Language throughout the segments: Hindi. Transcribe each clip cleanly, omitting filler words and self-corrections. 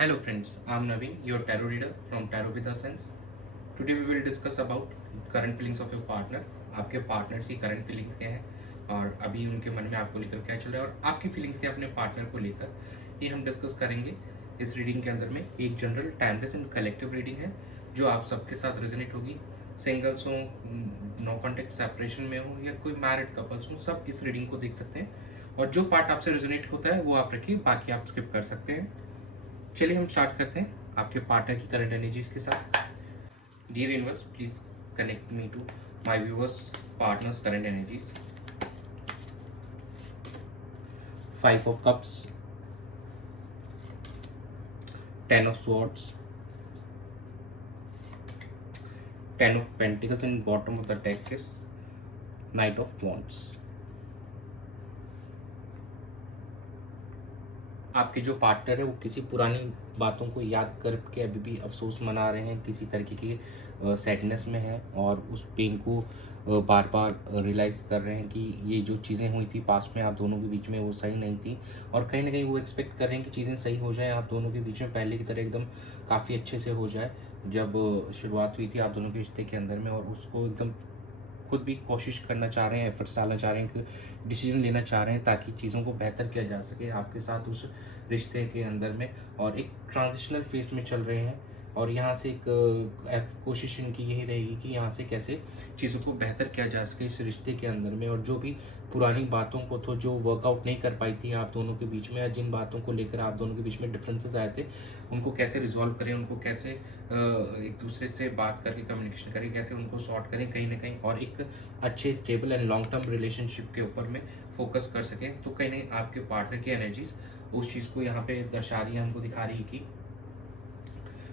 Hello friends, I'm Naveen, your tarot reader from Tarot with a Sense. Today we will discuss about current feelings of your partner. आपके पार्टनर की करंट फीलिंग्स क्या है और अभी उनके मन में आपको लेकर क्या चल रहा है और आपकी फीलिंग्स क्या अपने पार्टनर को लेकर, ये हम डिस्कस करेंगे। इस रीडिंग के अंदर में एक general timeless and collective reading है जो आप सबके साथ रेजोनेट होगी। सिंगल्स हो, नो कॉन्टेक्ट सेपरेशन में हो या कोई मैरिड कपल्स हो, सब इस रीडिंग को देख सकते हैं और जो पार्ट आपसे रेजोनेट होता है वो आप रखिए, बाकी आप स्किप कर सकते हैं। चलिए हम स्टार्ट करते हैं आपके पार्टनर की करंट एनर्जीज के साथ। Dear universe, please connect me to my viewers partners current energies. 5 of Cups, 10 of Swords, 10 of Pentacles, and bottom of the deck is Knight of Wands. आपके जो पार्टनर है वो किसी पुरानी बातों को याद करके अभी भी अफसोस मना रहे हैं, किसी तरीके की सैडनेस में है और उस पेन को बार बार रियलाइज़ कर रहे हैं कि ये जो चीज़ें हुई थी पास्ट में आप दोनों के बीच में वो सही नहीं थी और कहीं ना कहीं वो एक्सपेक्ट कर रहे हैं कि चीज़ें सही हो जाएं आप दोनों के बीच में, पहले की तरह एकदम काफ़ी अच्छे से हो जाए जब शुरुआत हुई थी आप दोनों के रिश्ते के अंदर में। और उसको एकदम खुद भी कोशिश करना चाह रहे हैं, एफर्ट्स डालना चाह रहे हैं, कि डिसीजन लेना चाह रहे हैं ताकि चीज़ों को बेहतर किया जा सके आपके साथ उस रिश्ते के अंदर में। और एक ट्रांजिशनल फेज में चल रहे हैं और यहाँ से एक कोशिश इनकी यही रहेगी कि यहाँ से कैसे चीज़ों को बेहतर किया जा सके इस रिश्ते के अंदर में। और जो भी पुरानी बातों को तो जो वर्कआउट नहीं कर पाई थी आप दोनों के बीच में, या जिन बातों को लेकर आप दोनों के बीच में डिफरेंसेस आए थे, उनको कैसे रिजॉल्व करें, उनको कैसे एक दूसरे से बात करके कम्युनिकेशन करें, कैसे उनको सॉर्ट करें कहीं ना कहीं, और एक अच्छे stable and long term relationship के ऊपर में फोकस कर सकें। तो कहीं ना कहीं आपके पार्टनर की एनर्जीज उस चीज़ को यहाँ पे दर्शा रही है, हमको दिखा रही है कि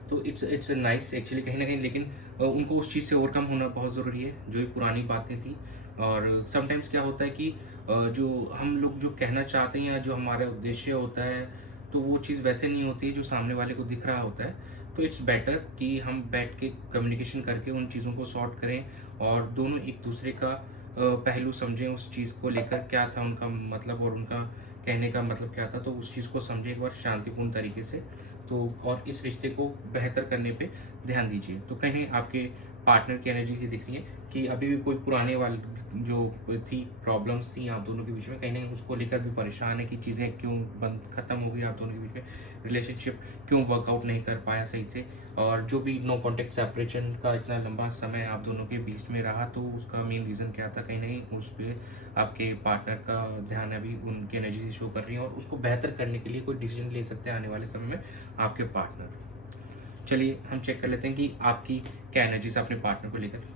तो इट्स नाइस एक्चुअली कहीं ना कहीं। लेकिन उनको उस चीज़ से ओवरकम होना बहुत ज़रूरी है जो ये पुरानी बातें थी। और समटाइम्स क्या होता है कि जो हम लोग जो कहना चाहते हैं या जो हमारा उद्देश्य होता है तो वो चीज़ वैसे नहीं होती है जो सामने वाले को दिख रहा होता है। तो इट्स बेटर कि हम बैठ के कम्युनिकेशन करके उन चीज़ों को सॉर्ट करें और दोनों एक दूसरे का पहलू समझें, उस चीज़ को लेकर क्या था उनका मतलब और उनका कहने का मतलब क्या था, तो उस चीज़ को समझें एक बार शांतिपूर्ण तरीके से। तो और इस रिश्ते को बेहतर करने पे ध्यान दीजिए। तो कहीं नहीं आपके पार्टनर की एनर्जी से दिख रही है कि अभी भी कोई पुराने वाले जो थी प्रॉब्लम्स थी आप दोनों के बीच में, कहीं ना कहीं उसको लेकर भी परेशान है कि चीज़ें क्यों बंद खत्म हो गई आप दोनों के बीच में, रिलेशनशिप क्यों वर्कआउट नहीं कर पाया सही से। और जो भी नो कॉन्टेक्ट सेपरेशन का इतना लंबा समय आप दोनों के बीच में रहा तो उसका मेन रीज़न क्या था, कहीं ना कहीं उस पर आपके पार्टनर का ध्यान अभी उनकी एनर्जी शो कर रही है और उसको बेहतर करने के लिए कोई डिसीजन ले सकते हैं आने वाले समय में आपके पार्टनर। चलिए हम चेक कर लेते हैं कि आपकी क्या एनर्जीज अपने पार्टनर को लेकर।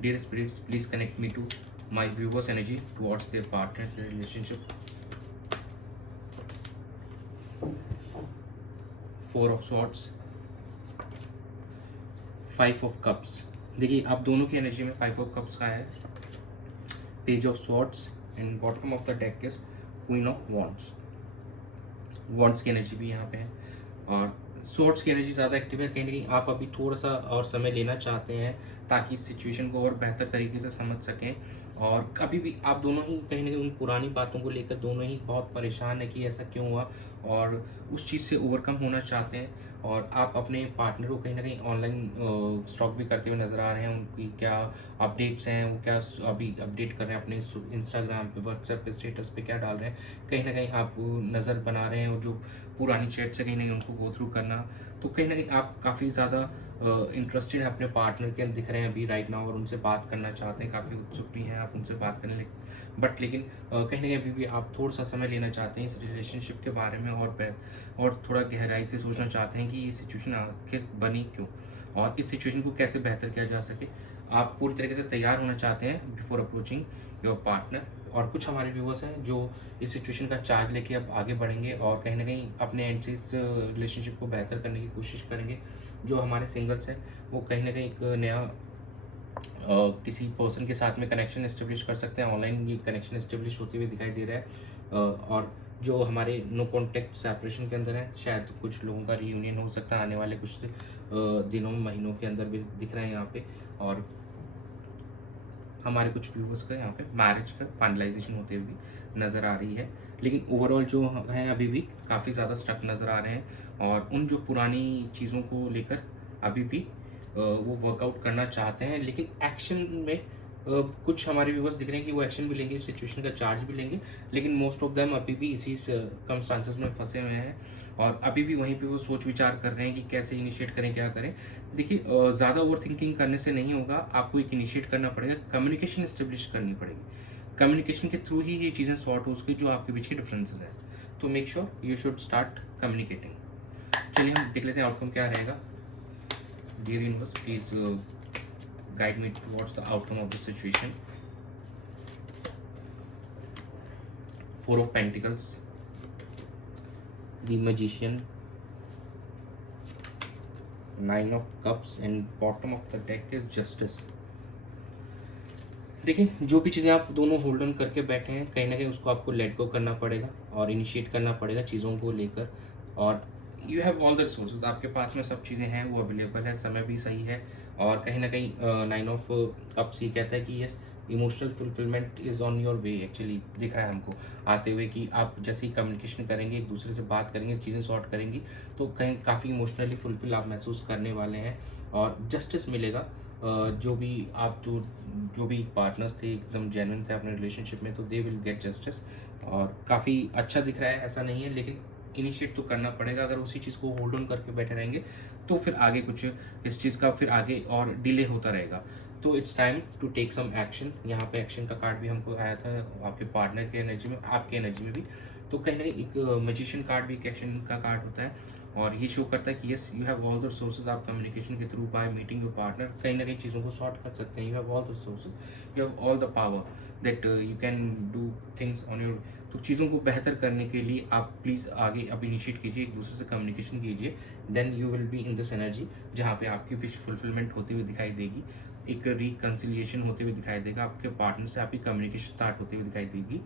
Dear spirits, please connect me to my viewers energy towards their partner relationship. 4 of Swords, 5 of Cups। देखिए आप दोनों की एनर्जी में 5 of Cups का है, Page of Swords, and bottom of the deck is Queen of Wands। Wands की एनर्जी भी यहाँ पे है और सोर्ट्स की एनर्जी ज़्यादा एक्टिव है। कहीं ना कहीं आप अभी थोड़ा सा और समय लेना चाहते हैं ताकि इस सिचुएशन को और बेहतर तरीके से समझ सकें। और कभी भी आप दोनों ही कहीं ना कहीं उन पुरानी बातों को लेकर दोनों ही बहुत परेशान है कि ऐसा क्यों हुआ, और उस चीज़ से ओवरकम होना चाहते हैं। और आप अपने पार्टनर को कहीं ना कहीं ऑनलाइन स्टॉक भी करते हुए नज़र आ रहे हैं, उनकी क्या अपडेट्स हैं, वो क्या अभी अपडेट कर रहे हैं अपने इंस्टाग्राम पे, व्हाट्सएप पे, स्टेटस पे क्या डाल रहे हैं, कहीं ना कहीं आप नज़र बना रहे हैं। और जो पुरानी चैट्स है कहीं ना कहीं उनको गो थ्रू करना, तो कहीं ना कहीं आप काफ़ी ज़्यादा इंटरेस्टेड हैं अपने पार्टनर के दिख रहे हैं अभी राइट नाउ, और उनसे बात करना चाहते हैं, काफ़ी उत्सुक भी हैं आप उनसे बात करने बट लेकिन कहीं ना कहीं अभी भी आप थोड़ा सा समय लेना चाहते हैं इस रिलेशनशिप के बारे में और थोड़ा गहराई से सोचना चाहते हैं कि ये सिचुएशन आखिर बनी क्यों और इस सिचुएशन को कैसे बेहतर किया जा सके। आप पूरी तरीके से तैयार होना चाहते हैं बिफोर अप्रोचिंग योर पार्टनर। और कुछ हमारे व्यूवर्स हैं जो इस सिचुएशन का चार्ज लेके अब आगे बढ़ेंगे और कहीं ना कहीं अपने एंड से इस रिलेशनशिप को बेहतर करने की कोशिश करेंगे। जो हमारे सिंगल्स हैं वो कहीं ना कहीं एक नया किसी पर्सन के साथ में कनेक्शन इस्टेब्लिश कर सकते हैं, ऑनलाइन ये कनेक्शन इस्टेब्लिश होते हुए दिखाई दे रहा है। और जो हमारे नो कॉन्टेक्ट सेपरेशन के अंदर है, शायद कुछ लोगों का रियूनियन हो सकता है आने वाले कुछ दिनों महीनों के अंदर भी दिख रहे हैं यहाँ पे। और हमारे कुछ व्यूवर्स का यहाँ पे मैरिज का फाइनलाइजेशन होते हुए नज़र आ रही है, लेकिन ओवरऑल जो है अभी भी काफ़ी ज़्यादा स्टक नज़र आ रहे हैं और उन जो पुरानी चीज़ों को लेकर अभी भी वो वर्कआउट करना चाहते हैं, लेकिन एक्शन में कुछ हमारे व्यूवर्स दिख रहे हैं कि वो एक्शन भी लेंगे, सिचुएशन का चार्ज भी लेंगे, लेकिन मोस्ट ऑफ देम अभी भी इसी सर्कमस्टांसेस में फंसे हुए हैं और अभी भी वहीं पे वो सोच विचार कर रहे हैं कि कैसे इनिशिएट करें, क्या करें। देखिए ज़्यादा ओवर थिंकिंग करने से नहीं होगा, आपको एक इनिशिएट करना पड़ेगा, कम्युनिकेशन इस्टेब्लिश करनी पड़ेगी। कम्युनिकेशन के थ्रू ही ये चीज़ें सॉर्ट हो उसकी जो आपके बीच की डिफरेंसेस हैं। तो make sure you should start communicating. चलिए हम देख लेते हैं आउटकम क्या रहेगा। Dear universe, please guide me towards the outcome of the situation. Four of Pentacles, the Magician, Nine of Cups, and bottom of the deck is Justice. देखिए, जो भी चीज़ें आप दोनों होल्ड ऑन करके बैठे हैं, कहीं ना कहीं उसको आपको लेट गो करना पड़ेगा और इनिशिएट करना पड़ेगा चीज़ों को लेकर। और you have all the resources, आपके पास में सब चीज़ें हैं, वो अवेलेबल है, समय भी सही है और कहीं ना कहीं नाइन ऑफ कप्स ही कहता है कि yes, emotional fulfilment is on your way. Actually दिख रहा है हमको आते हुए कि आप जैसे ही कम्युनिकेशन करेंगे, एक दूसरे से बात करेंगे, चीज़ें सॉर्ट करेंगी, तो कहीं काफ़ी इमोशनली फुलफिल आप महसूस करने वाले हैं और जस्टिस मिलेगा। जो भी आप जो भी पार्टनर्स थे एकदम जेन्युइन थे अपने रिलेशनशिप में, तो दे विल गेट जस्टिस और काफ़ी अच्छा दिख रहा है, ऐसा नहीं है, लेकिन इनिशिएट तो करना पड़ेगा। अगर उसी चीज़ को होल्ड ऑन करके बैठे रहेंगे तो फिर आगे कुछ इस चीज़ का फिर आगे और डिले होता रहेगा। तो it's time to take some action. यहाँ पे एक्शन का कार्ड भी हमको आया था आपके पार्टनर के एनर्जी में, आपके एनर्जी में भी। तो कहीं ना कहीं एक मैजिशियन कार्ड भी एक एक्शन का कार्ड होता है और ये शो करता है कि yes, you have all the sources. आप कम्युनिकेशन के through by meeting your partner कहीं ना कहीं चीज़ों को सॉर्ट कर सकते हैं। You have all the sources, you have all the power that you can do things on your. तो चीज़ों को बेहतर करने के लिए आप प्लीज़ आगे अब इनिशिएट कीजिए, एक दूसरे से कम्युनिकेशन कीजिए, then you will be in this energy जहाँ पे आपकी विश फुलफिलमेंट होते हुए दिखाई देगी, एक रिकन्सिलिएशन होते हुए दिखाई देगा, आपके पार्टनर से आपकी कम्युनिकेशन स्टार्ट होते हुए दिखाई देगी।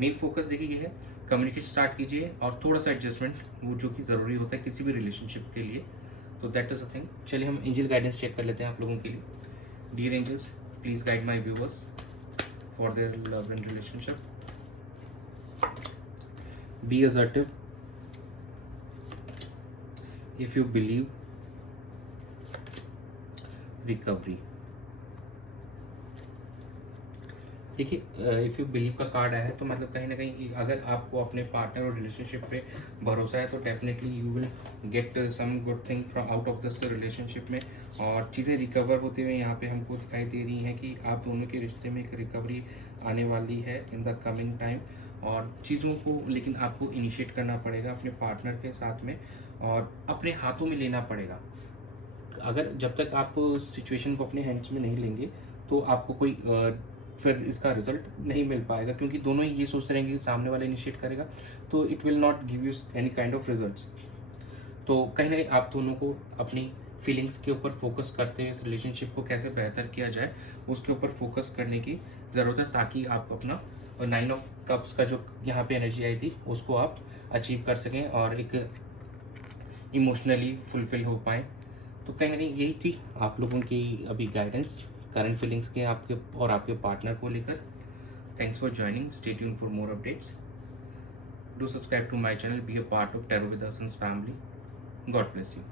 मेन फोकस देखिए ये है, कम्युनिकेशन स्टार्ट कीजिए और थोड़ा सा एडजस्टमेंट वो जो कि ज़रूरी होता है किसी भी रिलेशनशिप के लिए। तो दैट इज़ अ थिंग। चलिए हम एंजल गाइडेंस चेक कर लेते हैं आप लोगों के लिए। Dear angels, please guide my viewers for their love and relationship. Be assertive. If you believe, recovery. देखिए इफ़ यू बिलीव का कार्ड आया है तो मतलब कहीं ना कहीं अगर आपको अपने पार्टनर और रिलेशनशिप पे भरोसा है तो definitely you will get some good thing from out of this relationship में और चीज़ें रिकवर होते हुए यहाँ पे हमको दिखाई दे रही हैं कि आप दोनों के रिश्ते में एक रिकवरी आने वाली है इन द कमिंग टाइम। और चीज़ों को लेकिन आपको इनिशिएट करना पड़ेगा अपने पार्टनर के साथ में और अपने हाथों में लेना पड़ेगा। अगर जब तक आप सिचुएशन को अपने हैंड्स में नहीं लेंगे तो आपको कोई फिर इसका रिजल्ट नहीं मिल पाएगा, क्योंकि दोनों ही ये सोचते रहेंगे कि सामने वाला इनिशिएट करेगा तो it will not give you any kind of results. तो कहीं ना कहीं आप दोनों को अपनी फीलिंग्स के ऊपर फोकस करते हुए इस रिलेशनशिप को कैसे बेहतर किया जाए उसके ऊपर फोकस करने की ज़रूरत है, ताकि आप अपना नाइन ऑफ कप्स का जो यहाँ पे एनर्जी आई थी उसको आप अचीव कर सकें और एक इमोशनली फुलफिल हो पाएँ। तो कहीं ना कहीं यही थी आप लोगों की अभी गाइडेंस करंट फीलिंग्स के आपके और आपके पार्टनर को लेकर। Thanks for joining, stay tuned for more updates, do subscribe to my channel, be a part of Tarot with Asans family. God bless you.